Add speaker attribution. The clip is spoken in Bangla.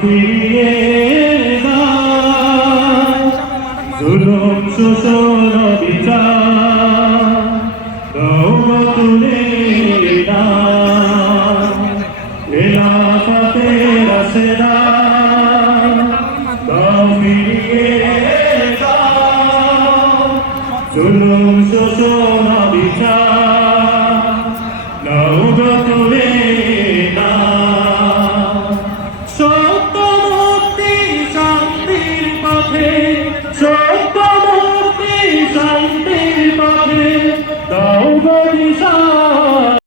Speaker 1: ফিরিয়ে দুলম শোষণ বিচার তুলে এলাকাতে রাসেরা ফিরিয়ে দুলম শোষণ বিচার